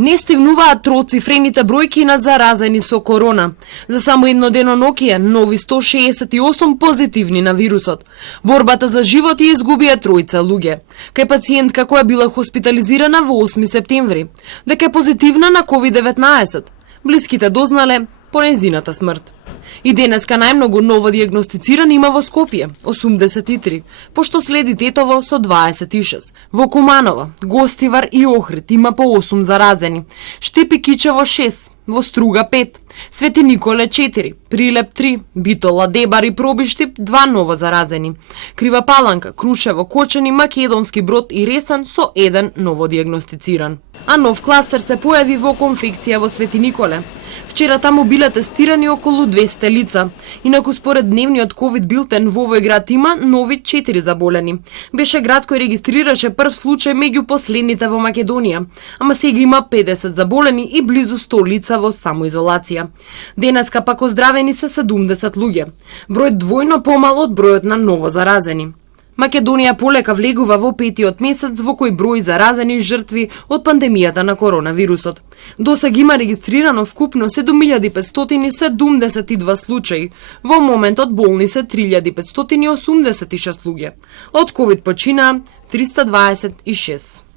Не стигнуваат троцифрените бројки на заразени со корона. За само едно денонокие, нови 168 позитивни на вирусот. Борбата за живот ја изгубија тројца луѓе. Кај пациентка која била хоспитализирана во 8 септември, дека е позитивна на COVID-19. Блиските дознале по нејзината смрт. И денеска најмногу ново диагностицирани има во Скопје, 83, пошто следи Тетово со 26. Во Куманово, Гостивар и Охрид има по 8 заразени. Штипи Кичево 6, во Струга 5, Свети Николе 4, Прилеп 3, Битола, Дебар и Пробиштип 2 ново заразени. Крива Паланка, Крушево, Кочани, Македонски Брод и Ресен со 1 ново диагностициран. А нов кластер се појави во конфекција во Свети Николе. Вчера таму биле тестирани околу 200 лица. Инаку според дневниот ковид билтен во овој град има нови 4 заболени. Беше град кој регистрираше прв случај меѓу последните во Македонија, ама сега има 50 заболени и близу 100 лица во самоизолација. Денеска пак оздравени се 70 луѓе. Бројот двојно помал од бројот на ново заразени. Македонија полека влегува во петиот месец во кој број заразени жртви од пандемијата на коронавирусот. Досега има регистрирано вкупно 7572 случаи. Во моментот болни се 3586 луѓе. Од ковид почина 326.